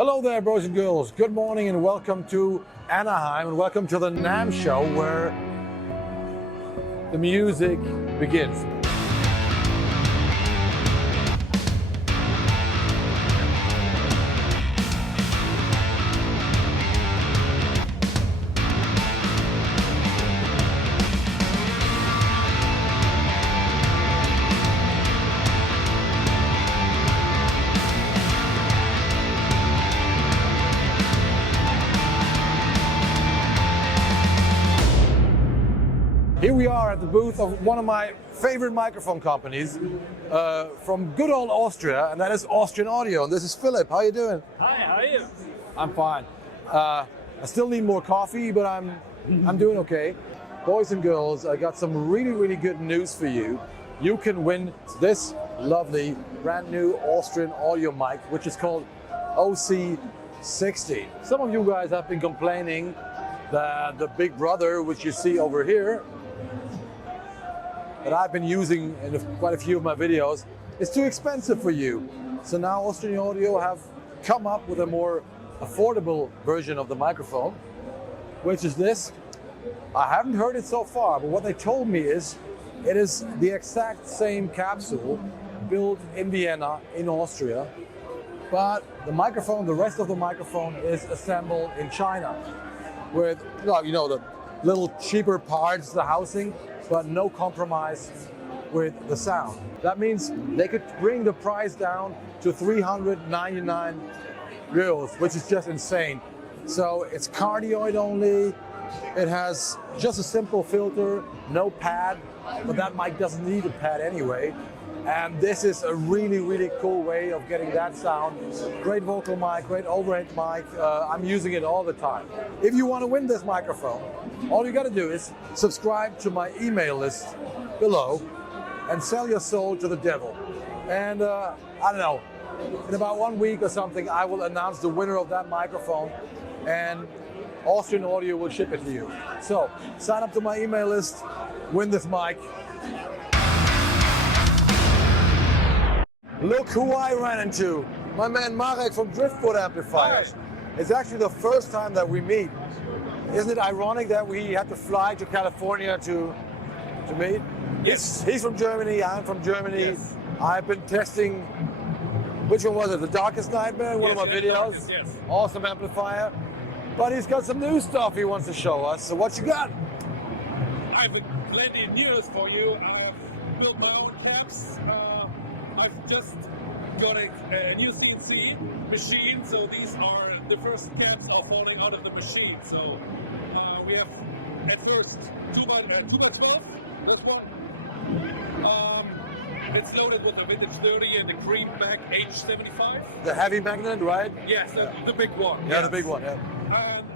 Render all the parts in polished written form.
Hello there, boys and girls. Good morning and welcome to Anaheim and welcome to the Namm show where the music begins. Here we are at the booth of one of my favorite microphone companies from good old Austria, and that is Austrian Audio. And this is Philip. How you doing? Hi, how are you? I'm fine. I still need more coffee, but I'm doing okay. Boys and girls, I got some really good news for you. You can win this lovely brand new Austrian audio mic, which is called OC60. Some of you guys have been complaining that the big brother, which you see over here, that I've been using in quite a few of my videos, is too expensive for you. So now Austrian Audio have come up with a more affordable version of the microphone, which is this. I haven't heard it so far, but what they told me is it is the exact same capsule built in Vienna, in Austria, but the microphone, the rest of the microphone is assembled in China with, you know, the little cheaper parts, the housing, but no compromise with the sound. That means they could bring the price down to 399 euros, which is just insane. So it's cardioid only, it has just a simple filter, no pad, but that mic doesn't need a pad anyway. And this is a really cool way of getting that sound. Great vocal mic, great overhead mic. I'm using it all the time. If you want to win this microphone, all you got to do is subscribe to my email list below and sell your soul to the devil. And I don't know, in about 1 week or something, I will announce the winner of that microphone and Austrian Audio will ship it to you. So sign up to my email list, win this mic. Look who I ran into, my man Marek from Driftwood Amplifiers. It's actually the first time that we meet. Isn't it ironic that we had to fly to California to meet? Yes. He's from Germany, I'm from Germany. Yes. I've been testing, which one was it? The Darkest Nightmare, one of my videos. Darkest, yes. Awesome amplifier. But he's got some new stuff he wants to show us. So what you got? I have plenty of news for you. I have built my own caps. I've just got a new CNC machine, so these are the first caps are falling out of the machine. So we have at first 2x12, first one. It's loaded with a vintage 30 and the cream back H75. The heavy magnet, right? Yes, the big one. Yeah, yes. the big one, yeah.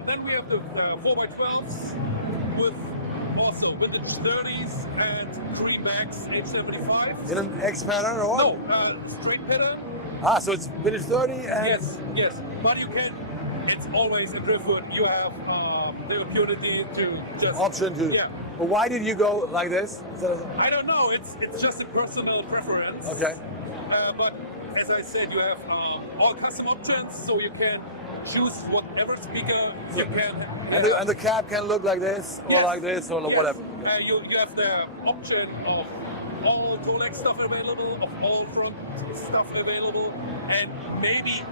Then we have the 4x12s with also vintage 30s and cream max H75. In an X pattern or what? No, straight pattern. Ah, so it's vintage 30 and... Yes. But you can, it's always in Driftwood, you have the opportunity to just... Option to... Yeah. But why did you go like this? I don't know, it's just a personal preference. Okay. But as I said, you have all custom options, so you can choose whatever speaker you can. And the cap can look like this, or like this, or whatever. You have the option of all Rolex stuff available, of all front stuff available, and maybe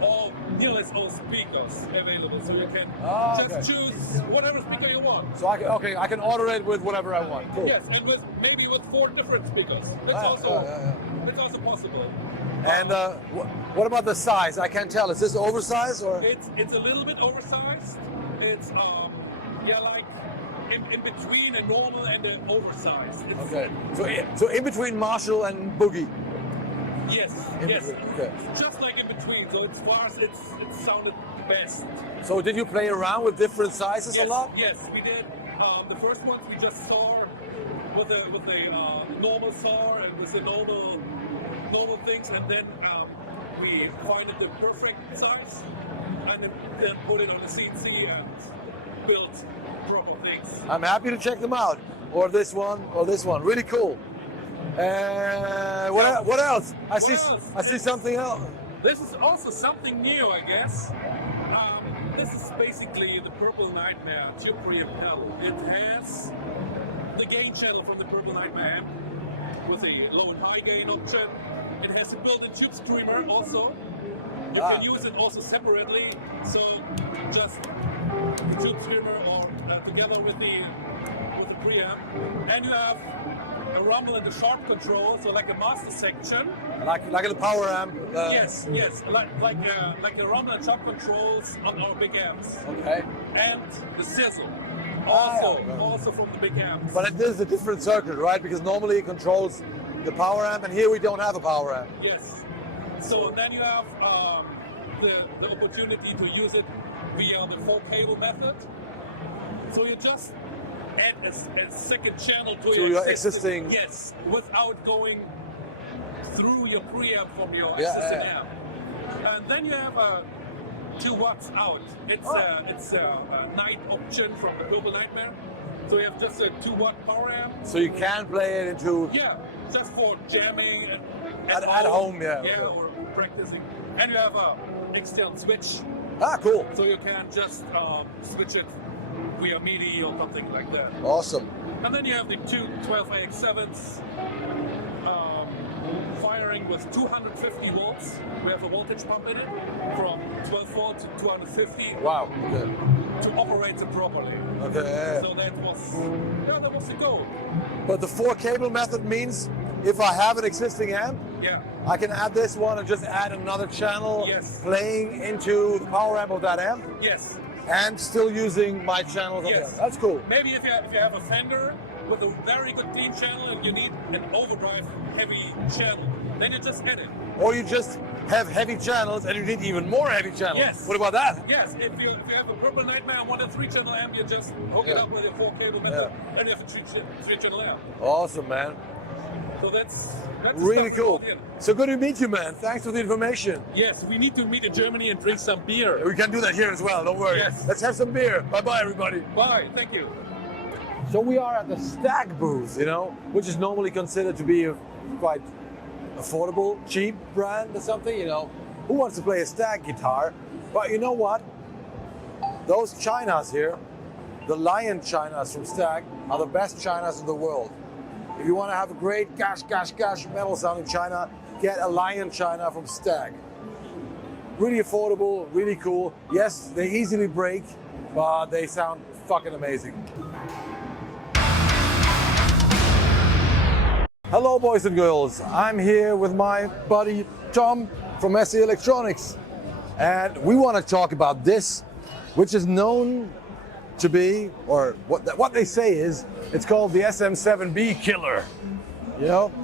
nearly all speakers available. So you can just choose whatever speaker you want. So I can order it with whatever I want. Cool. Yes, and maybe with 4 different speakers. That's also possible. And what about the size? I can't tell. Is this oversized or? It's a little bit oversized. It's like in between a normal and an oversized. Okay. So in between Marshall and Boogie. Yes. Okay. Just like in between. So as far as it sounded best. So did you play around with different sizes a lot? Yes, we did. The first ones we just saw with the normal saw and with the normal things, and then we find the perfect size and then put it on the CNC and build proper things. I'm happy to check them out, or this one, really cool. What else? I see something else. This is also something new, I guess. basically the Purple Nightmare tube preamp pedal. It has the gain channel from the Purple Nightmare amp with a low and high gain option. It has a built-in tube screamer also. You can use it also separately, so just the tube screamer or together with the preamp. And you have a rumble and a sharp control, so like a master section. Like a power amp. Yes, like a rumble and sharp controls on our big amps. Okay. And the sizzle, also from the big amps. But it is a different circuit, right? Because normally it controls the power amp, and here we don't have a power amp. Yes. So then you have the opportunity to use it via the 4-cable method. So you just add a second channel to your existing. Yes, without going through your preamp from your existing amp. And then you have 2 watts out. It's a night option from the Purple Nightmare. So you have just a 2-watt power amp. So you can play it into... Yeah, just for jamming at home, or practicing. And you have a external switch. Ah, cool. So you can just switch it via MIDI or something like that. Awesome. And then you have the 2 12AX7s firing with 250 volts. We have a voltage pump in it from 12 volts to 250. Wow. Okay. To operate it properly. Okay. So that was the goal. But the 4-cable method means if I have an existing amp, I can add this one and just add another channel playing into the power amp of that amp. Yes. And still using my channels. Yes. That's cool. Maybe if you have a Fender with a very good clean channel and you need an overdrive heavy channel, then you just add it. Or you just have heavy channels and you need even more heavy channels. Yes. What about that? Yes. If you have a Purple Nightmare and want a 3-channel amp, you just hook it up with a 4-cable method and you have a 3-channel amp. Awesome, man. So that's really cool. So good to meet you, man. Thanks for the information. Yes, we need to meet in Germany and drink some beer. We can do that here as well, don't worry. Yes. Let's have some beer. Bye-bye, everybody. Bye, thank you. So we are at the Stagg booth, which is normally considered to be a quite affordable, cheap brand or something, Who wants to play a Stagg guitar? But you know what? Those Chinas here, the Lion Chinas from Stagg, are the best Chinas in the world. If you want to have a great gash metal sounding China, get a Lion China from Stagg. Really affordable, really cool. Yes, they easily break, but they sound fucking amazing. Hello, boys and girls. I'm here with my buddy Tom from SE Electronics. And we want to talk about this, which is known to be, or what they say is, it's called the SM7B killer.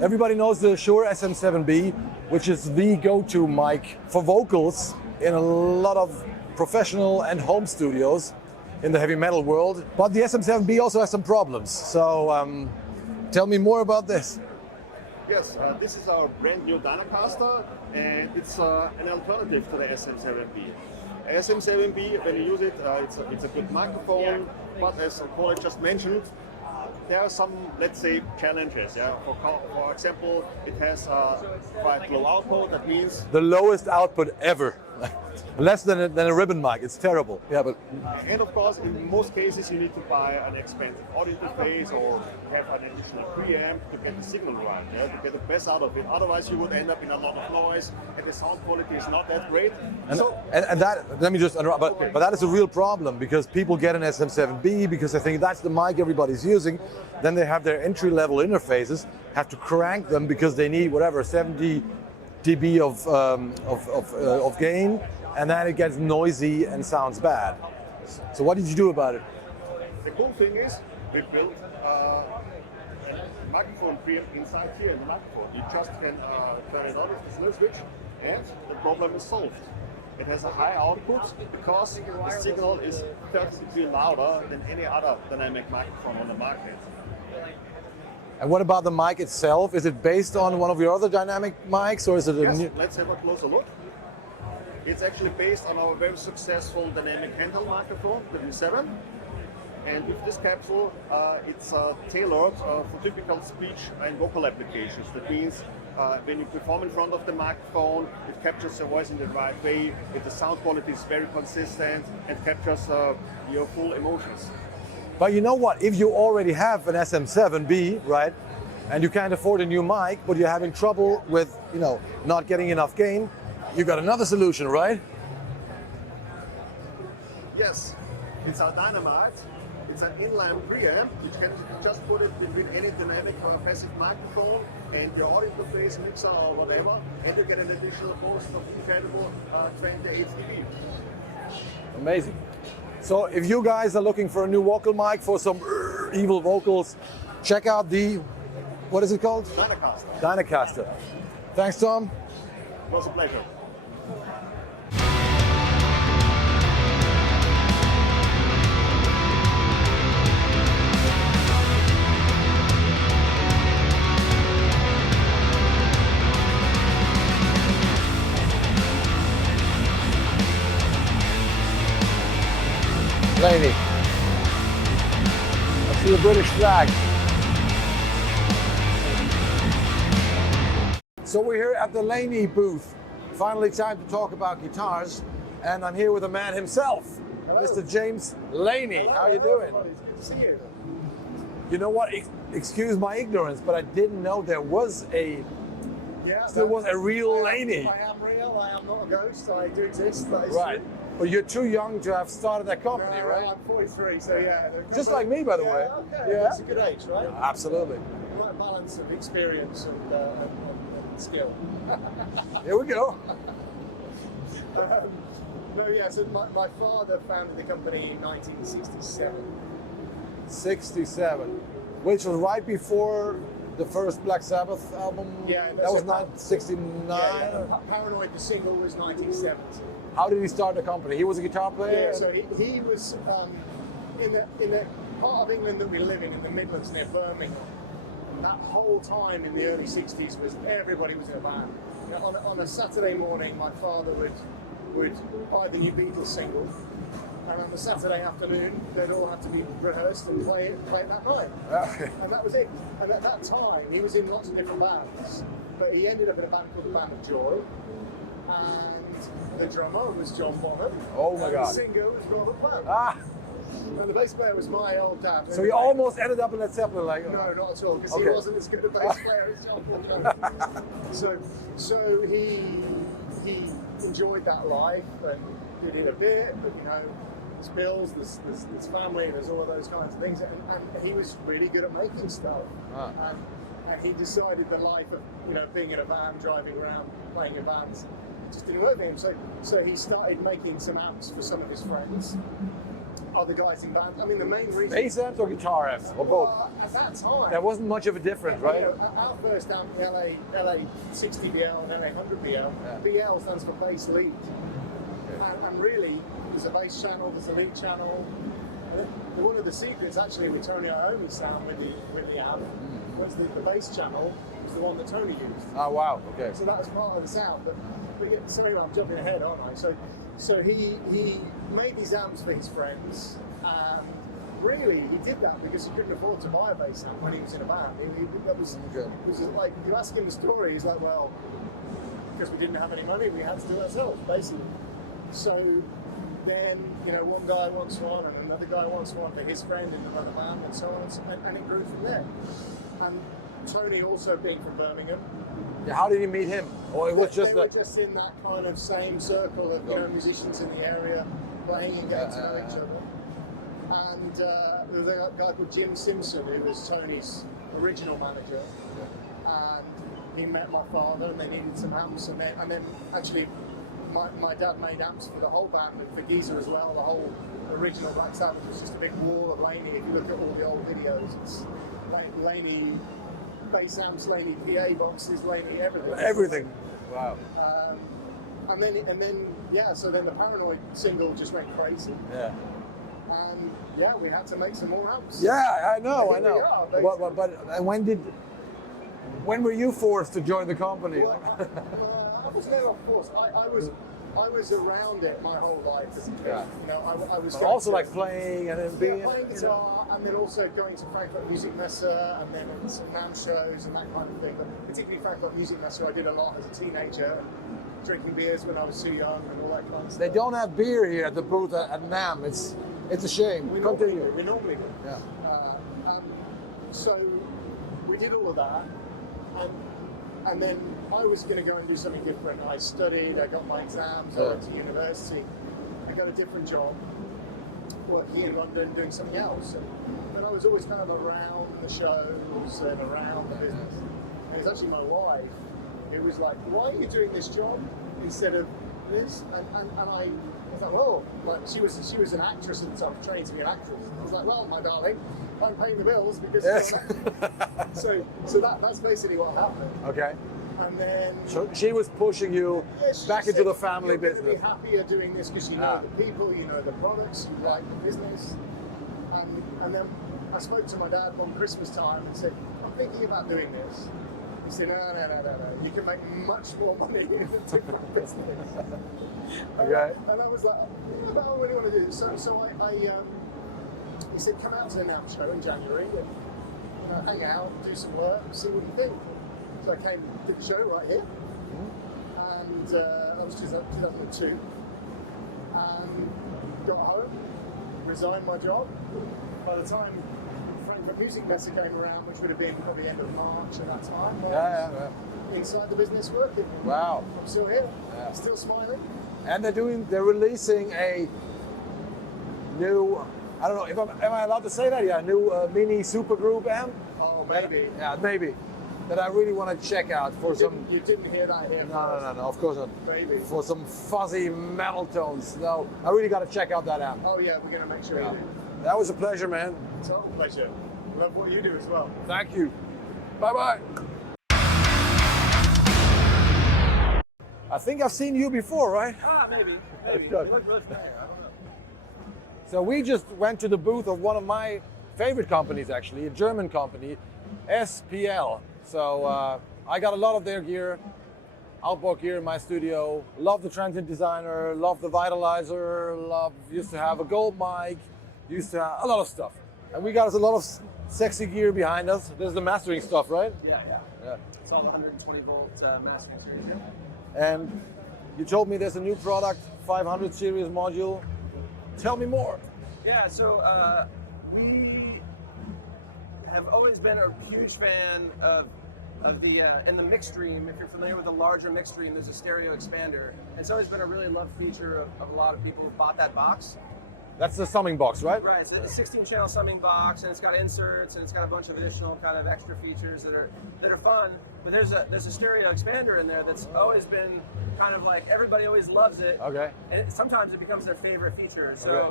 Everybody knows the Shure SM7B, which is the go-to mic for vocals in a lot of professional and home studios in the heavy metal world. But the SM7B also has some problems. So tell me more about this. Yes, this is our brand new Dynacaster, and it's an alternative to the SM7B. SM7B, when you use it, it's a good microphone, but as Kohle just mentioned, there are some, let's say, challenges. For example, it has quite low output. That means the lowest output ever. Less than a ribbon mic. It's terrible. Yeah, but and of course, in most cases, you need to buy an expensive audio interface or have an additional preamp to get the signal right, to get the best out of it. Otherwise, you would end up in a lot of noise, and the sound quality is not that great. And that, let me just interrupt, but that is a real problem because people get an SM7B because they think that's the mic everybody's using. Then they have their entry-level interfaces, have to crank them because they need whatever 70 dB of gain, and then it gets noisy and sounds bad. So what did you do about it? The cool thing is we built a microphone preamp inside here in the microphone. You just can turn it on with the slow switch, and the problem is solved. It has a high output because the signal is 30 dB louder than any other dynamic microphone on the market. And what about the mic itself? Is it based on one of your other dynamic mics, or is it a new? Let's have a closer look. It's actually based on our very successful dynamic handheld microphone, the V7. And with this capsule, it's tailored for typical speech and vocal applications. That means when you perform in front of the microphone, it captures your voice in the right way. The sound quality is very consistent and captures your full emotions. But you know what? If you already have an SM7B, right, and you can't afford a new mic, but you're having trouble with, you know, not getting enough gain, you got another solution, right? Yes, it's our Dynamite. It's an inline preamp, which can just put it between any dynamic or passive microphone and your audio interface, mixer or whatever, and you get an additional boost of incredible 28 dB. Amazing. So if you guys are looking for a new vocal mic for some evil vocals, check out the, what is it called? Dynacaster. Dynacaster. Thanks, Tom. It was a pleasure. Laney. I see a British flag. So we're here at the Laney booth. Finally time to talk about guitars. And I'm here with the man himself, Hello. Mr. James Laney. How you doing? It's good to see you. You know what? Excuse my ignorance, but I didn't know there was a real Laney. I am real. I am not a ghost. I do exist. That is Right. true. But you're too young to have started that company, No, right? I'm 43, so yeah. Just like me, by the way. Okay. Yeah. That's a good age, right? Absolutely. Right balance of experience and skill. Here we go. No, yeah. So my father founded the company in 1967. 67, which was right before the first Black Sabbath album. Yeah, that was so- 1969. Paranoid, the single was 1970. How did he start the company? He was a guitar player. Yeah, so he was in the part of England that we live in the Midlands near Birmingham. That whole time in the early 60s was everybody was in a band. You know, on a Saturday morning, my father would buy the new Beatles single, and on the Saturday afternoon, they'd all have to be rehearsed and play it that night. Okay. And that was it. And at that time, he was in lots of different bands, but he ended up in a band called the Band of Joy, and the drummer was John Bonham. Oh my and God. the singer was Robert Plant. Ah, And the bass player was my old dad. so you almost ended up in Led Zeppelin, like. No, not at all, because Okay. he wasn't as good a bass player as John Bonham. so he enjoyed that life and did it a bit, but you know, there's bills, there's family, there's all of those kinds of things, and he was really good at making stuff. Ah. And he decided the life of, you know, being in a van, driving around, playing in bands, just didn't work for him. So he started making some amps for some of his friends, other guys in bands. I mean, the main reason. Bass amps or guitar amps or both? Well, at that time, There wasn't much of a difference, right? you know, our first amp, LA 60BL and LA 100BL. Yeah. BL stands for bass lead, and really, there's a bass channel, there's a lead channel. One of the secrets, actually, with Tony Iommi's sound with the amp, was the bass channel was the one that Tony used. Oh wow. Okay. So that was part of the sound. But yeah, sorry, I'm jumping ahead, aren't I? So he made these amps for his friends. Really, he did that because he couldn't afford to buy a bass amp when he was in a band. That was like, you ask him the story, he's like, well, because we didn't have any money, we had to do it ourselves, basically. So then, you know, one guy wants one, and another guy wants one for his friend in another band, and so on, and it grew from there. And Tony also being from Birmingham. Yeah, how did you meet him? Or it was just they were just in that kind of same circle of, you know, musicians in the area playing and getting to know each other. And there was a guy called Jim Simpson, who was Tony's original manager, and he met my father, and they needed some amps, and then actually my dad made amps for the whole band and for Geezer as well. The whole original Black Sabbath was just a big wall of Laney. If you look at all the old videos, it's like Laney bass amps, Laney PA boxes, Laney everything. everything. Wow. And then yeah, so then the Paranoid single just went crazy. Yeah. And yeah, we had to make some more amps. Yeah, I know. Here we are, But when were you forced to join the company? Well, I was never forced. I was around it my whole life as a kid. Yeah. You know, I was But going also to- like playing and then being. playing guitar, and then also going to Frankfurt Music Messe, and then some Namm shows and that kind of thing. But particularly Frankfurt Music Messe, I did a lot as a teenager, drinking beers when I was too young and all that kind of stuff. They don't have beer here at the booth at Namm. It's a shame. We Continue. normally do. Yeah. So we did all of that, and then I was going to go and do something different. I studied, I got my exams, I went to university, I got a different job, working in London, doing something else. But I was always kind of around the shows and around the business. And it was actually my wife. It was like, why are you doing this job instead of this? And I was like, well, like she was an actress at the time, trained to be an actress. I was like, well, my darling, I'm paying the bills because Yes. so that's basically what happened. Okay. And then So she was pushing you she back just into the said, family you're business. You're going to be happier doing this because you know the people, you know the products, you like the business. And then I spoke to my dad one Christmas time and said, I'm thinking about doing this. He said, no. You can make much more money in a different business. Okay. And I was like, yeah, but I really want to do this. So he said, come out to the Namm show in January and hang out, do some work, see what you think. So I came to the show right here, and that was 2002. And got home, resigned my job. By the time Frankfurt Music Messe came around, which would have been probably end of March at that time, I was inside the business working. Wow. I'm still here, Yeah. still smiling. And they're releasing a new, I don't know, am I allowed to say that? Yeah, new mini supergroup amp. Oh, maybe. Yeah, maybe. That I really want to check out for some. You didn't hear that here. No, of course not. Maybe. For some fuzzy metal tones. No, I really got to check out that amp. Oh yeah, we're going to make sure you do. That was a pleasure, man. It's our pleasure. Love what you do as well. Thank you. Bye-bye. I think I've seen you before, right? Maybe. That's You good. look really familiar. I don't know. So we just went to the booth of one of my favorite companies, actually, a German company, SPL. So I got a lot of their gear, outboard gear in my studio. Love the Transient Designer, love the Vitalizer, used to have a gold mic, used to have a lot of stuff. And we got a lot of sexy gear behind us. This is the mastering stuff, right? Yeah. Yeah. It's all 120 volt mastering series. And you told me there's a new product, 500 series module. Tell me more. Yeah, so we have always been a huge fan of the in the mix stream. If you're familiar with the larger mix stream, there's a stereo expander. It's always been a really loved feature of a lot of people who bought that box. That's the summing box, right? Right, it's a 16-channel summing box, and it's got inserts, and it's got a bunch of additional kind of extra features that are fun. But there's a stereo expander in there that's always been kind of like everybody always loves it. Okay. And sometimes it becomes their favorite feature. So, Okay.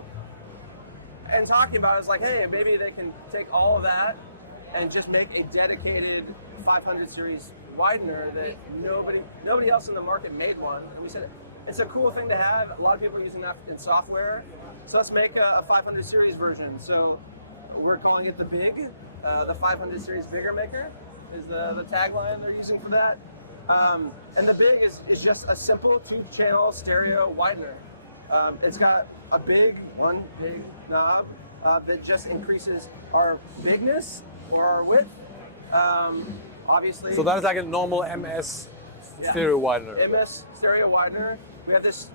and talking about it, it's like, hey, maybe they can take all of that and just make a dedicated 500 series widener that nobody else in the market made one. And we said, it's a cool thing to have. A lot of people are using that in software. So let's make a 500 series version. So we're calling it the Big, the 500 series Bigger Maker is the tagline they're using for that. And the Big is just a simple 2-channel stereo widener. It's got one big knob that just increases our bigness or our width. Obviously. So that is like a normal MS stereo widener. MS stereo widener. We have this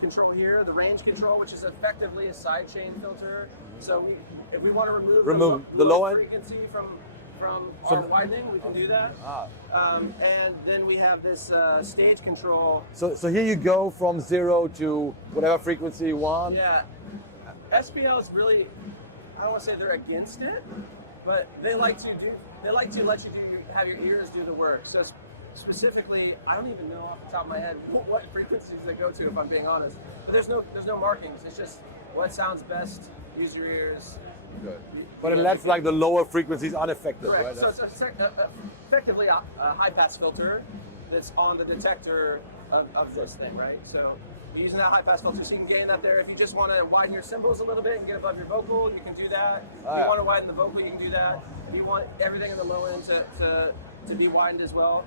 control here, the range control, which is effectively a sidechain filter. So if we want to remove the low end frequency from our widening, we can do that. And then we have this stage control. So here you go from 0 to whatever frequency you want. Yeah, SPL is really, I don't want to say they're against it, but they like to let you have your ears do the work. So specifically, I don't even know off the top of my head what frequencies they go to, if I'm being honest. But there's no markings. It's just what sounds best. Use your ears. Good. But it lets like the lower frequencies unaffected, Correct. right? So it's effectively a high-pass filter that's on the detector of this thing, right? So we're using that high-pass filter, so you can gain that there. If you just want to widen your cymbals a little bit and get above your vocal, you can do that. If you want to widen the vocal, you can do that. If you want everything in the low end to be widened as well,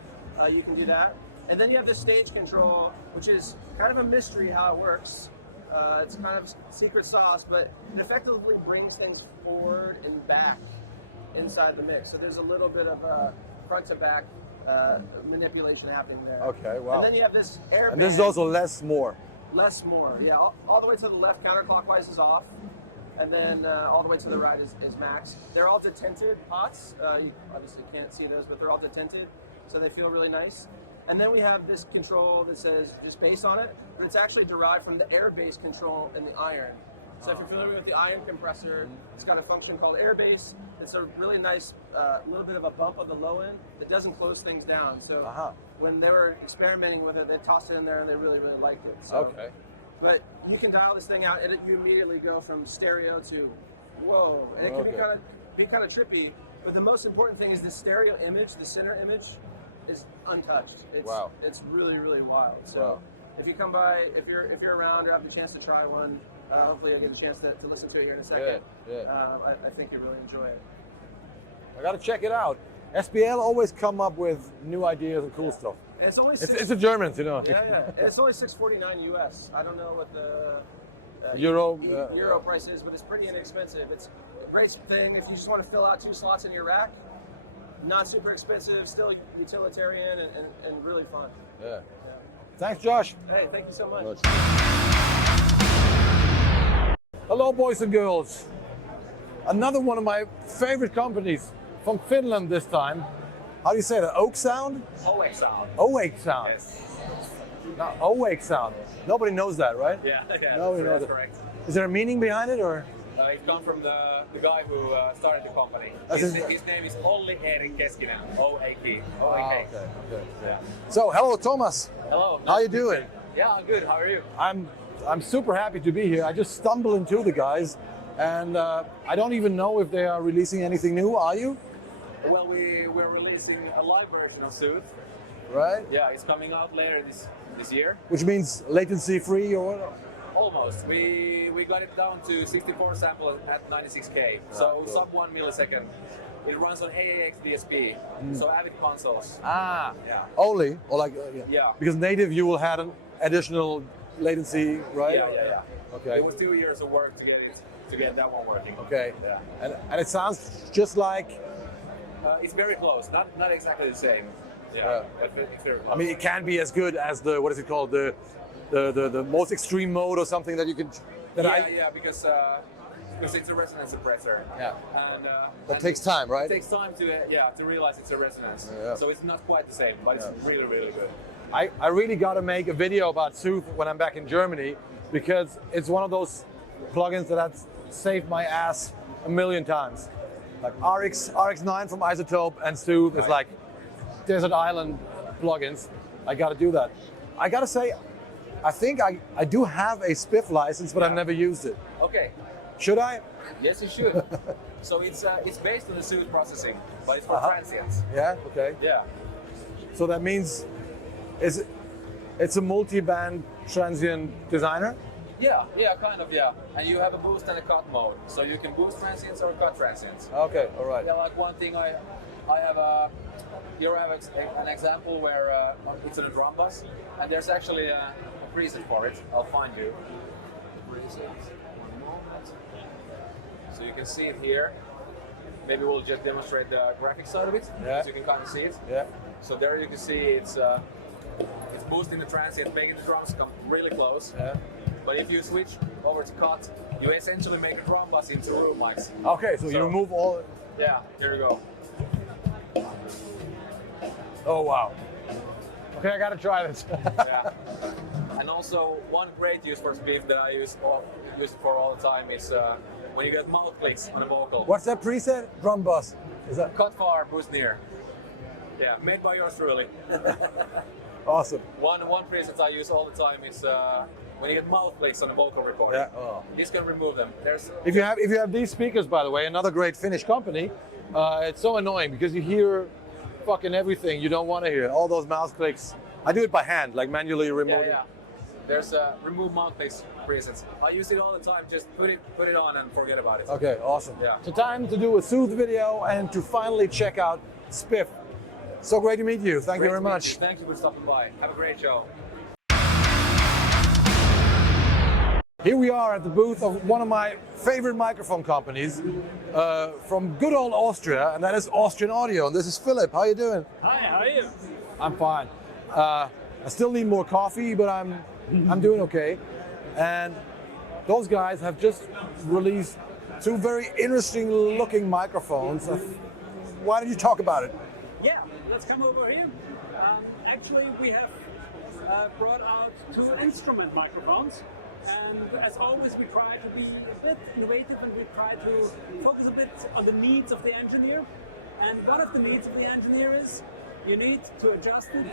you can do that. And then you have this stage control, which is kind of a mystery how it works. It's kind of secret sauce, but it effectively brings things forward and back inside the mix. So there's a little bit of a front to back manipulation happening there. Okay, wow. And then you have this air And this is band. also less more. Less more, yeah. All the way to the left counterclockwise is off, and then all the way to the right is max. They're all detented pots. You obviously can't see those, but they're all detented, so they feel really nice. And then we have this control that says just bass on it, but it's actually derived from the air bass control in the iron. So if you're familiar with the iron compressor, it's got a function called air bass. It's a really nice little bit of a bump on the low end that doesn't close things down. So when they were experimenting with it, they tossed it in there and they really, really liked it. So, Okay. But you can dial this thing out and you immediately go from stereo to whoa. And it can be kind of trippy. But the most important thing is the stereo image, the center image, is untouched. It's, Wow. It's really, really wild. So Wow. if you come by, if you're around or have the chance to try one, hopefully you'll get a chance to listen to it here in a second. I think you'll really enjoy it. I gotta check it out. SPL always come up with new ideas and cool stuff. And it's only It's the Germans, you know. yeah. And it's only $649 US. I don't know what the Euro price is, but it's pretty inexpensive. It's a great thing if you just want to fill out 2 slots in your rack. Not super expensive, still utilitarian and really fun. Yeah. Thanks, Josh. Hey, thank you so much. Hello, boys and girls. Another one of my favorite companies from Finland this time. How do you say that? Oek Sound? Oek Sound. Oek Sound. Yes. No, Oek Sound. Nobody knows that, right? Yeah, Nobody knows that's it. correct. Is there a meaning behind it, or? It comes from the guy who started the company. That's His his- name is Olli Erik Keskinen. OAK. Ah, OAK. okay. Yeah. So, hello, Thomas. Hello. How you doing? Yeah, I'm good. How are you? I'm super happy to be here. I just stumbled into the guys, and I don't even know if they are releasing anything new. Are you? Well, we're releasing a live version of Sooth. Right. Yeah, it's coming out later this year. Which means latency free or what? Almost. We got it down to 64 samples at 96K. So cool. sub 1 millisecond. It runs on AAX DSP. So Avid consoles. Ah. Yeah. Only, or like Yeah. Because native you will have an additional latency, right? Yeah. Okay. It was 2 years of work to get that one working. Okay. Yeah. And it sounds just like. It's very close. Not exactly the same. Yeah. But it's very close. I mean, it can be as good as the what is it called, the most extreme mode or something that you can. Because it's a resonance suppressor. Yeah. And That takes time, right? It takes time to realize it's a resonance. Yeah. So it's not quite the same, but it's really, really good. I really got to make a video about Sooth when I'm back in Germany, because it's one of those plugins that has saved my ass a million times. Like RX9 from Isotope and Sooth is like desert island plugins. I got to do that. I got to say, I think I do have a Spiff license, but I've never used it. Okay. Should I? Yes, you should. So it's based on the Sooth processing, but it's for transients. Yeah. Okay. Yeah. So that means it's a multi-band transient designer. Yeah, kind of, yeah. And you have a boost and a cut mode, so you can boost transients or cut transients. Okay. All right. Yeah, like one thing I have here I have an example where it's in a drum bus, and there's actually a preset for it. I'll find you. Preset. One moment. So you can see it here. Maybe we'll just demonstrate the graphic side of it, Yeah. so you can kind of see it. Yeah. So there you can see it's boosting the transient, making the drums come really close. Yeah. But if you switch over to cut, you essentially make the drum bus into room mics. Okay. So you remove all. Yeah, here you go. Oh wow. Okay, I gotta try this. Yeah. And also one great use for Spiff that I use it for all the time is when you get mouth clicks on a vocal. What's that preset? Drum bus. Is that Cut far, boost near. Yeah, made by yours truly. awesome? One preset I use all the time is when you get mouth clicks on a vocal recorder. Yeah. Oh. This can remove them. There's If you have these speakers, by the way, another great Finnish company, it's so annoying because you hear fucking everything you don't want to hear. All those mouse clicks. I do it by hand, like manually removing. Yeah. There's remove mouth clicks presets. I use it all the time. Just put it on and forget about it. Okay, awesome. Yeah. So time to do a Sooth video and to finally check out Spiff. So great to meet you. Thank you Great very to meet much. you. Thank you for stopping by. Have a great show. Here we are at the booth of one of my favorite microphone companies from good old Austria, and that is Austrian Audio. And this is Philip. How you doing? Hi, how are you? I'm fine. I still need more coffee, but I'm doing okay. And those guys have just released two very interesting looking microphones. Why don't you talk about it? Yeah, let's come over here. Actually, we have brought out two instrument microphones. And as always, we try to be a bit innovative and we try to focus a bit on the needs of the engineer. And one of the needs of the engineer is you need to adjust it.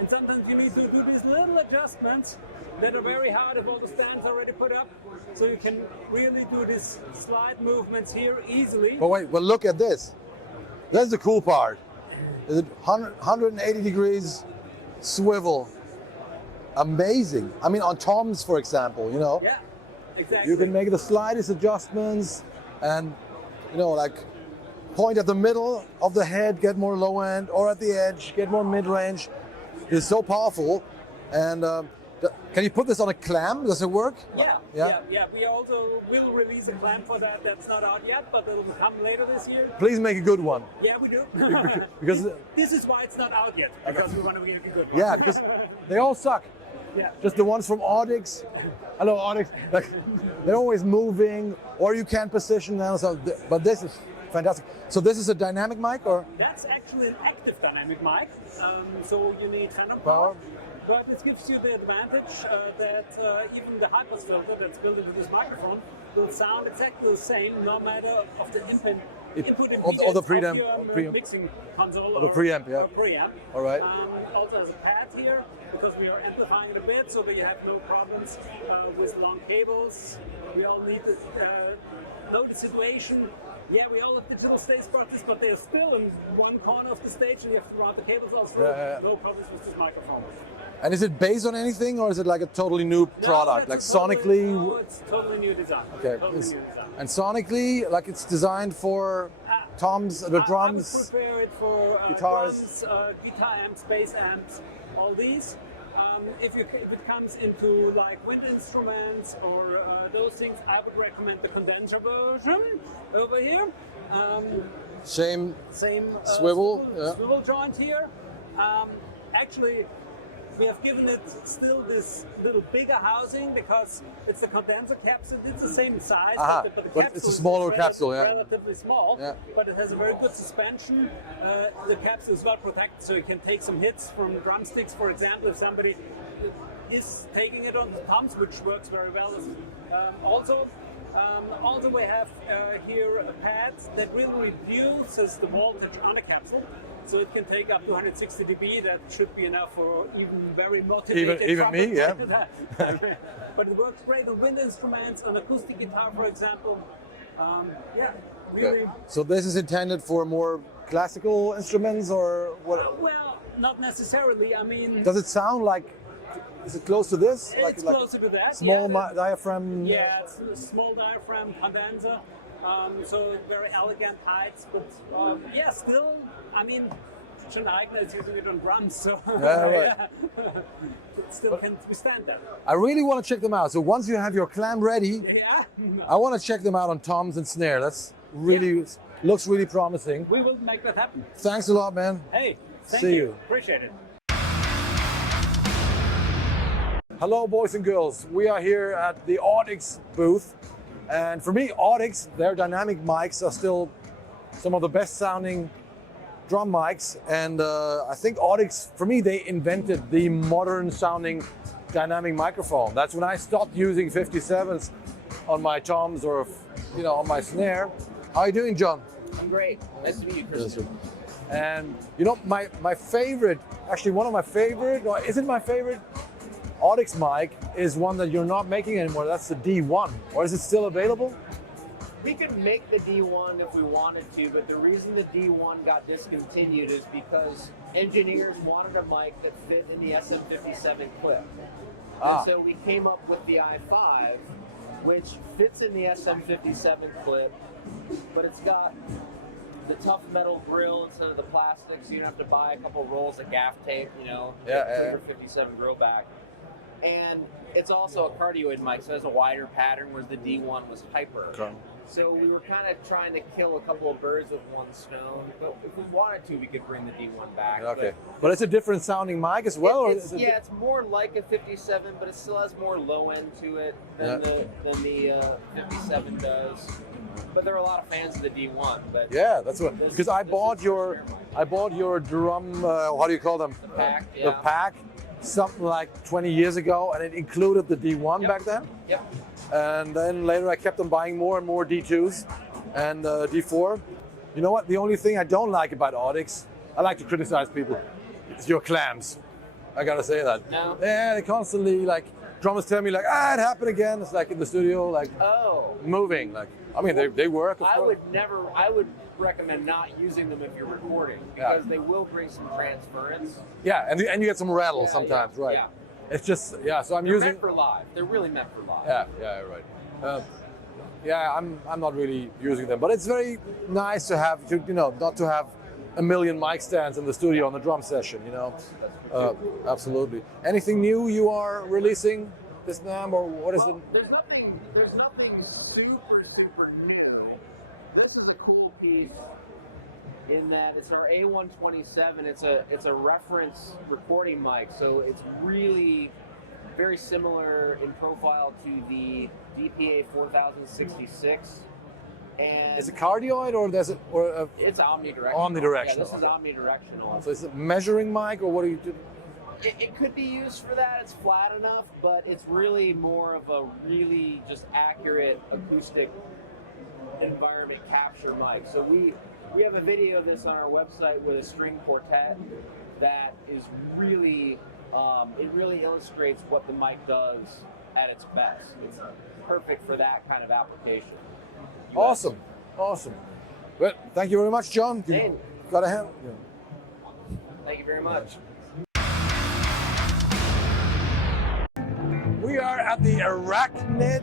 And sometimes you need to do these little adjustments that are very hard if all the stands are already put up. So you can really do these slide movements here easily. But wait, well, look at this. That's the cool part. Is it 180 degrees swivel? Amazing. I mean, on toms, for example, you know, Yeah, exactly. you can make the slightest adjustments and, you know, like point at the middle of the head, get more low end, or at the edge, get more mid range. It's so powerful. And can you put this on a clamp? Does it work? Yeah. We also will release a clamp for that. That's not out yet, but it'll come later this year. Please make a good one. Yeah, we do. Because this is why it's not out yet, because we want to make a good one. yeah, because they all suck. Yeah. Just the ones from Audix. Hello, Audix. Like, they're always moving, or you can't position them. So, but this is fantastic. So this is a dynamic mic, or? That's actually an active dynamic mic, so you need phantom Power. power. But it gives you the advantage that even the high-pass filter that's built into this microphone will sound exactly the same, no matter of the input impedance of the preamp, of your mixing console of the preamp, yeah. or preamp. All right. Also has a pad here because we are amplifying it a bit, so that you have no problems with long cables. We all need to know the situation. Yeah, we all have digital stage practice, but they're still in one corner of the stage, and you have to route the cables also. Yeah. No problems with this microphone. And is it based on anything, or is it like a totally new product, like sonically? No, it's totally new design. Okay. Totally new design. And sonically, like it's designed for toms, the drums. I would prepare it for guitars. drums, guitar amps, bass amps, all these. If it comes into like wind instruments or those things, I would recommend the condenser version over here. Same Same swivel joint here. Actually, we have given it still this little bigger housing because it's the condenser capsule. It's the same size, but the but capsule it's a smaller is capsule, yeah. relatively small. Yeah. But it has a very good suspension. The capsule is well protected, so you can take some hits from drumsticks, for example, if somebody is taking it on the toms, which works very well. Also, we have here a pad that really reduces the voltage on the capsule. So it can take up to 160 dB. That should be enough for even very motivated even me, yeah. But it works great on wind instruments, on acoustic guitar, for example. Really. Okay. So this is intended for more classical instruments, or what? Well, not necessarily. I mean, Does it sound like? Is it close to this? it's closer to that. Small yeah. diaphragm. Yeah, it's a small diaphragm condenser. So very elegant heights, but still, I mean, John Eigner is using it on drums, so Right. it still can withstand that. I really want to check them out. So once you have your clamp ready, Yeah, I want to check them out on toms and snare. That's really looks really promising. we will make that happen. Thanks a lot, man. Hey, thank See you. you. Appreciate it. Hello, boys and girls. We are here at the Audix booth. And for me, Audix, their dynamic mics are still some of the best sounding drum mics. And I think Audix, for me, they invented the modern sounding dynamic microphone. That's when I stopped using 57s on my toms or, on my snare. How are you doing, John? I'm great. Nice to meet you, Kristian. And my favorite, actually one of my favorite, or isn't my favorite, Audix mic is one that you're not making anymore. That's the D1. Or is it still available? We could make the D1 if we wanted to, but the reason the D1 got discontinued is because engineers wanted a mic that fit in the SM57 clip. And so we came up with the i5, which fits in the SM57 clip, but it's got the tough metal grill instead of the plastic, so you don't have to buy a couple rolls of gaff tape, you know, Yeah, for 57 grill back. And it's also a cardioid mic, so it has a wider pattern, whereas the D1 was hyper. Okay. So we were kind of trying to kill a couple of birds with one stone, but if we wanted to, we could bring the D1 back. Okay, but it's a different sounding mic as well, or is it it's more like a 57, but it still has more low end to it than the 57 does. But there are a lot of fans of the D1. But yeah, that's what, because I bought your drum. How do you call them? The pack. The pack, something like 20 years ago, and it included the D1 back then. Yep. And then later I kept on buying more and more D2s and D4. You know what? The only thing I don't like about Audix, I like to criticize people, is your clamps. I gotta say that. No. Yeah, they constantly, like, drummers tell me, like, it happened again. It's like in the studio, like, moving. Like, I mean, they work. I would recommend not using them if you're recording, because they will bring some transference. Yeah, and you get some rattle sometimes, right? Yeah. It's just, so I'm They're using. meant for live. They're really meant for live. Yeah, right. I'm not really using them, but it's very nice to have, not to have a million mic stands in the studio on the drum session, Absolutely. Anything new you are releasing this Namm, or what is it? There's nothing super new. This is a cool piece in that it's our A127. It's a reference recording mic, so it's really very similar in profile to the DPA 4066. And is it cardioid or it's omnidirectional? Omnidirectional. Yeah, this is omnidirectional. So is it measuring mic, or what do you do? It could be used for that. It's flat enough, but it's really more of a really just accurate acoustic environment capture mic. So we have a video of this on our website with a string quartet that is really, it really illustrates what the mic does at its best. It's perfect for that kind of application. Awesome. Well, thank you very much, John. Hey. Got a hand? Yeah. Thank you very much. We are at the Arachnid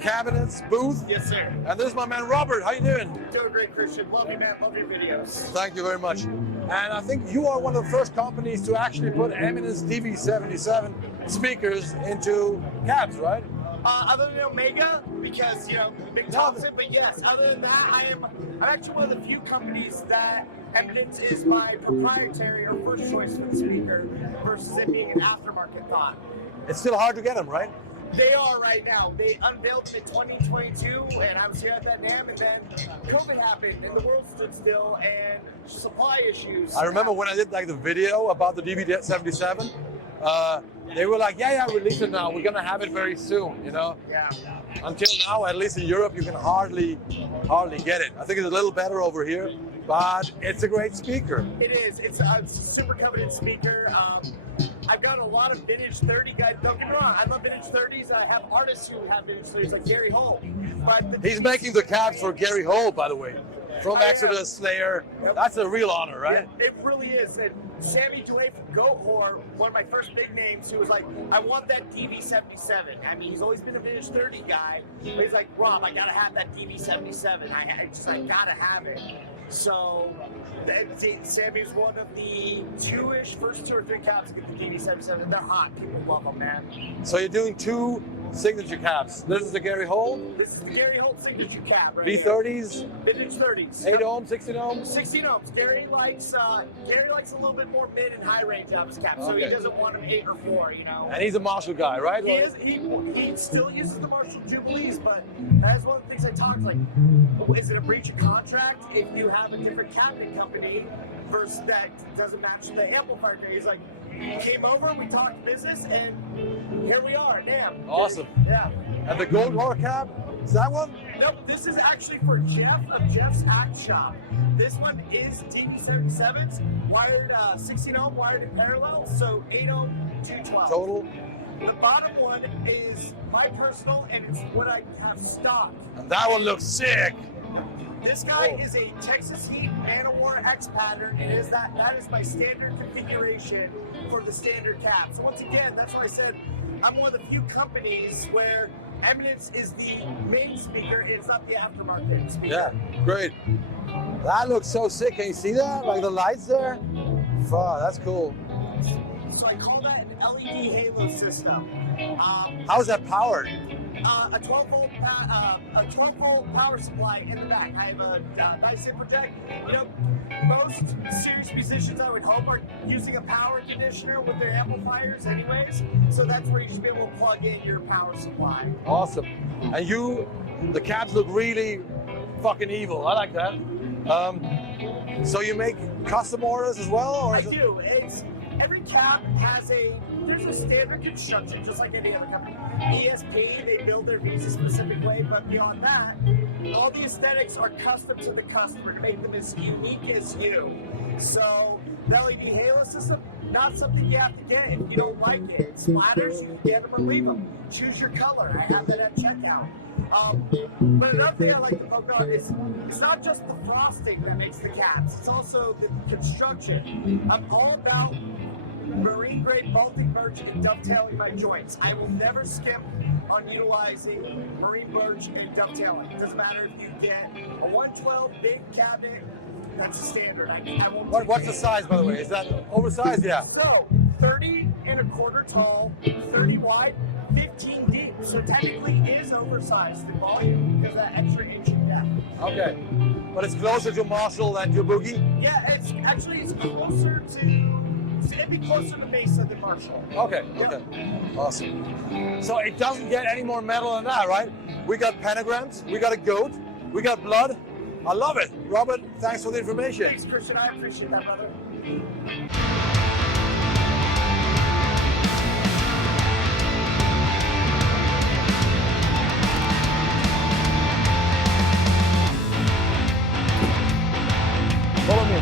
Cabinets booth. Yes, sir. And this is my man Robert. How you doing? Doing great, Kristian. Love you, man. Love your videos. Thank you very much. And I think you are one of the first companies to actually put Eminence DV77 speakers into cabs, right? Other than Omega, because Big Thompson, but yes, other than that, I'm actually one of the few companies that Eminence is my proprietary or first choice for the speaker versus it being an aftermarket thought. It's still hard to get them, right? They are right now. They unveiled them in 2022, and I was here at that Namm, and then COVID happened, and the world stood still, and supply issues. I remember when I did the video about the DV77, they were like, release it now. We're gonna have it very soon, Yeah. Until now, at least in Europe, you can hardly get it. I think it's a little better over here, but it's a great speaker. It is. It's a super coveted speaker. I've got a lot of vintage 30 guys. Don't get me wrong, I love vintage 30s, and I have artists who have vintage 30s like Gary Holt. But he's making the cabs for Gary Holt, by the way, from Exodus, Slayer. That's a real honor, right? Yeah, it really is. And Sammy Dwayne from Goat Whore, one of my first big names, who was like, I want that DV77. I mean, he's always been a vintage 30 guy. But he's like, Rob, I gotta have that DV77. I gotta have it. So Sammy's one of the first two or three cabs to get the DV77. They're hot. People love them, man. So you're doing two signature cabs. This is the Gary Holt. This is the Gary Holt signature cab, right? V30s. Vintage 30s. 8 ohm, 16 ohm. 16 ohms. Gary likes a little bit more mid and high range out of his cab, so he doesn't want them 8 or 4, And he's a Marshall guy, right? He still uses the Marshall Jubilees, but that's one of the things I talked like. Is it a breach of contract if you have a different cabinet company versus that doesn't match the amplifier? He's like, came over, we talked business, and here we are, Namm. Awesome. Yeah. And the Gold Horror cab, is that one? Nope, this is actually for Jeff of Jeff's Act Shop. This one is DV77s, wired 16 ohm, wired in parallel, so 8 ohm, 212. Total? The bottom one is my personal, and it's what I have stocked. And that one looks sick. This guy is a Texas Heat Man-O-War X pattern, and that is my standard configuration for the standard cab. So once again, that's why I said I'm one of the few companies where Eminence is the main speaker, it's not the aftermarket speaker. Yeah, great. That looks so sick. Can you see that? Like the lights there? Wow, that's cool. So I call that an LED halo system. How is that powered? A 12 volt power supply in the back. I have a nice Interject. You know, most serious musicians, I would hope, are using a power conditioner with their amplifiers anyways. So that's where you should be able to plug in your power supply. Awesome. And the cabs look really fucking evil. I like that. So you make custom orders as well? Or I do. Every cab has there's a standard construction, just like any other company. ESP, they build their V's a specific way, but beyond that, all the aesthetics are custom to the customer to make them as unique as you. So the LED halo system, not something you have to get. If you don't like it, it splatters, you can get them or leave them. Choose your color. I have that at checkout. But another thing I like to focus on is it's not just the frosting that makes the cabs, it's also the construction. I'm all about marine grade bolting birch and dovetailing my joints. I will never skip on utilizing marine birch and dovetailing. It doesn't matter if you get a 112 big cabinet, that's a standard. I won't. What's the size, by the way? Is that oversized? Yeah. So 30 1/4 tall, 30 wide, 15 deep. So technically it is oversized in volume because of that extra inch in depth. Okay. But it's closer to Marshall than to Boogie? Yeah, it's closer to. It'd be closer to Mesa than Marshall. Okay, okay. Awesome. So it doesn't get any more metal than that, right? We got pentagrams, we got a goat, we got blood. I love it. Robert, thanks for the information. Thanks, Kristian. I appreciate that, brother. Follow me.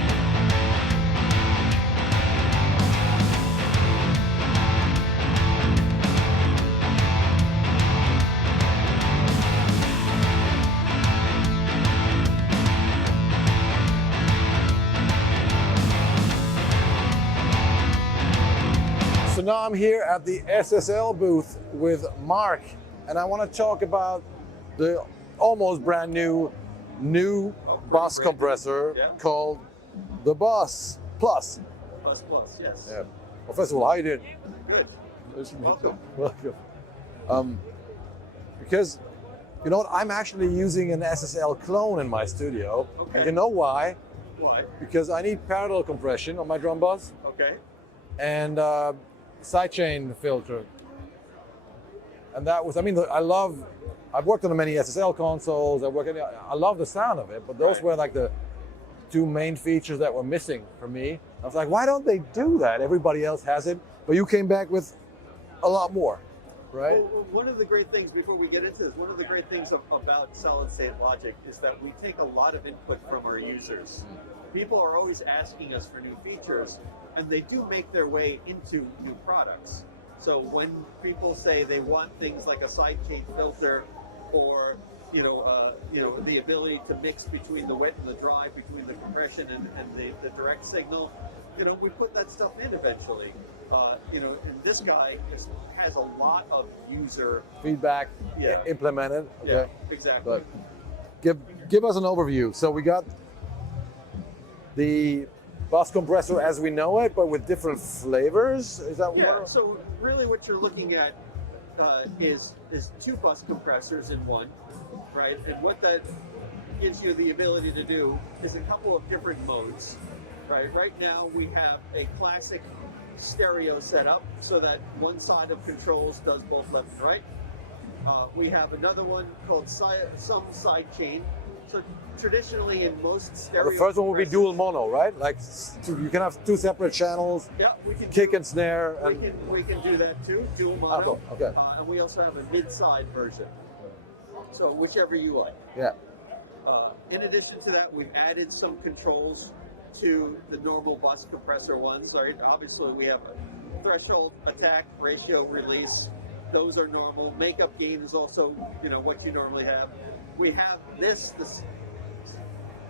So now I'm here at the SSL booth with Mark, and I want to talk about the almost brand new bus compressor called the Bus Plus. Bus Plus, yes. Yeah. Well, first of all, how you doing? Good. Welcome. Welcome. Because, you know what, I'm actually using an SSL clone in my studio. Okay. And you know why? Why? Because I need parallel compression on my drum bus Okay. and sidechain filter. And that was, I mean, I've worked on many SSL consoles, I love the sound of it, but those were like the two main features that were missing for me. I was like, why don't they do that? Everybody else has it, but you came back with a lot more, right? Well, one of the great things, before we get into this, one of the great things about solid state logic is that we take a lot of input from our users. People are always asking us for new features, and they do make their way into new products. So when people say they want things like a sidechain filter, or the ability to mix between the wet and the dry, between the compression and the direct signal, we put that stuff in eventually. And this guy just has a lot of user feedback implemented. Okay. Yeah, exactly. But give us an overview. So we got the bus compressor as we know it, but with different flavors. Is that what? So really, what you're looking at is two bus compressors in one, right? And what that gives you the ability to do is a couple of different modes, right? Right now we have a classic stereo setup, so that one side of controls does both left and right. We have another one called some sidechain. So traditionally in most stereo the first one will be dual mono, right? Like you can have two separate channels. Yeah, we can kick and snare. We can do that too, dual mono. Oh, okay. And we also have a mid-side version. So whichever you like. Yeah. In addition to that, we've added some controls to the normal bus compressor ones. Right? Obviously, we have a threshold, attack, ratio, release. Those are normal. Makeup gain is also, what you normally have. We have this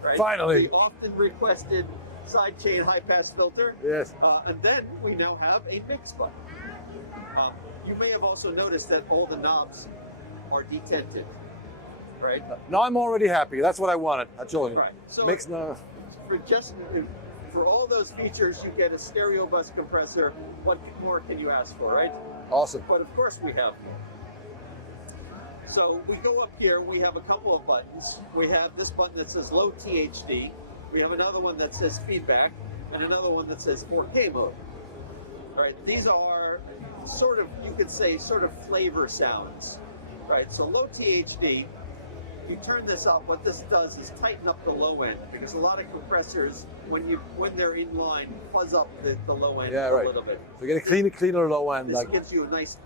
right? Finally. The often requested sidechain high-pass filter. Yes. And then we now have a mix button. You may have also noticed that all the knobs are detented, right? Now I'm already happy. That's what I wanted. I told you. Right. So Mix no. for all those features, you get a stereo bus compressor. What more can you ask for, right? Awesome. But of course we have more. So we go up here, we have a couple of buttons. We have this button that says low THD. We have another one that says feedback, and another one that says 4K mode. All right, these are sort of, you could say, sort of flavor sounds. Right, so low THD, you turn this up, what this does is tighten up the low end, because a lot of compressors, when they're in line, fuzz up the low end a little bit. So you get a cleaner low end. This gives you a nice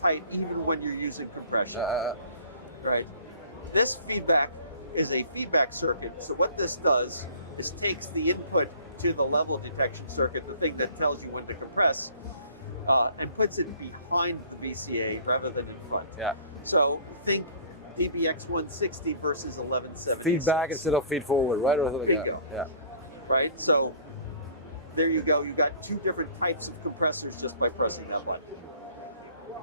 tight, even when you're using compression. Right. This feedback is a feedback circuit. So what this does is takes the input to the level detection circuit, the thing that tells you when to compress, and puts it behind the VCA rather than in front. Yeah. So think DBX 160 versus 1170. Feedback instead of feed forward, right? Or something like that. Yeah. Right. So there you go. You got two different types of compressors just by pressing that button.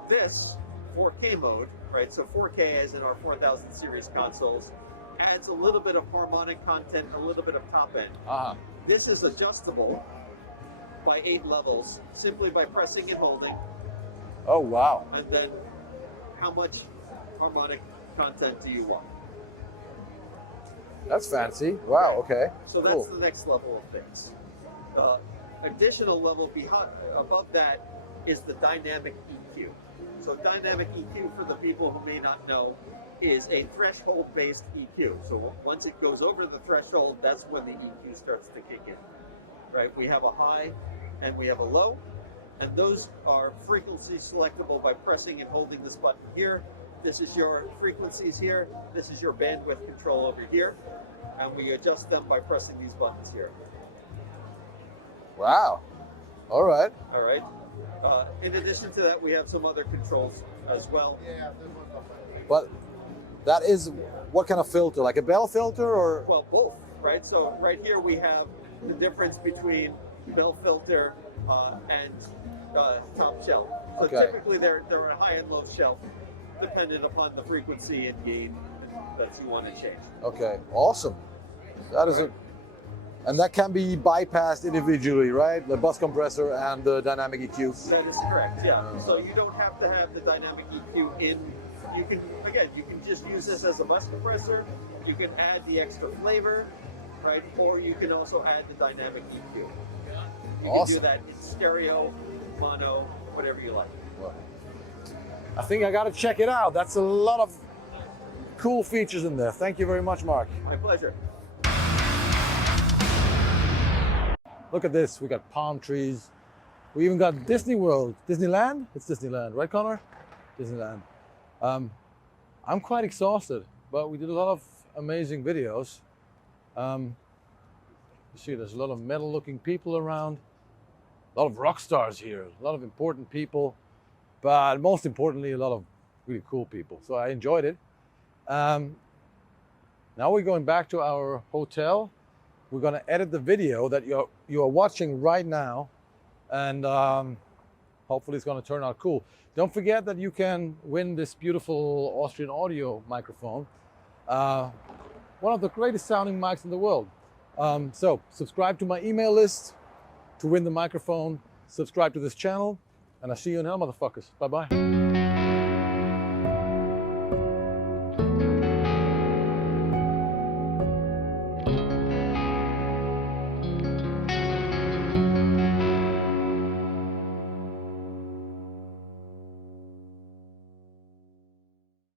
This 4K mode, right? So 4K, as in our 4000 series consoles, adds a little bit of harmonic content, a little bit of top end. This is adjustable by 8 levels simply by pressing and holding. Oh wow! And then, how much harmonic content do you want? That's fancy. Wow. Okay. So that's the next level of things. Additional level above that is the dynamic EQ. So dynamic EQ, for the people who may not know, is a threshold-based EQ. So once it goes over the threshold, that's when the EQ starts to kick in. Right? We have a high and we have a low, and those are frequencies selectable by pressing and holding this button here. This is your frequencies here. This is your bandwidth control over here, and we adjust them by pressing these buttons here. Wow. All right. All right. In addition to that, we have some other controls as well. But that is what kind of filter? Like a Bell filter, or? Well, both, right? So right here we have the difference between Bell filter and top shelf. So typically they're a high and low shelf, dependent upon the frequency and gain that you want to change. Okay, awesome. That is it. And that can be bypassed individually, right? The bus compressor and the dynamic EQ. That is correct, yeah. So you don't have to have the dynamic EQ in. You can just use this as a bus compressor. You can add the extra flavor, right? Or you can also add the dynamic EQ. You can do that in stereo, mono, whatever you like. Well, I think I got to check it out. That's a lot of cool features in there. Thank you very much, Mark. My pleasure. Look at this. We got palm trees. We even got Disney World. Disneyland? It's Disneyland, right, Connor? Disneyland. I'm quite exhausted, but we did a lot of amazing videos. You see, there's a lot of metal-looking people around. A lot of rock stars here. A lot of important people. But most importantly, a lot of really cool people. So I enjoyed it. Now we're going back to our hotel. We're going to edit the video that you are watching right now, and hopefully it's going to turn out cool. Don't forget that you can win this beautiful Austrian audio microphone, one of the greatest sounding mics in the world. So subscribe to my email list to win the microphone, subscribe to this channel, and I'll see you in hell, motherfuckers. Bye-bye.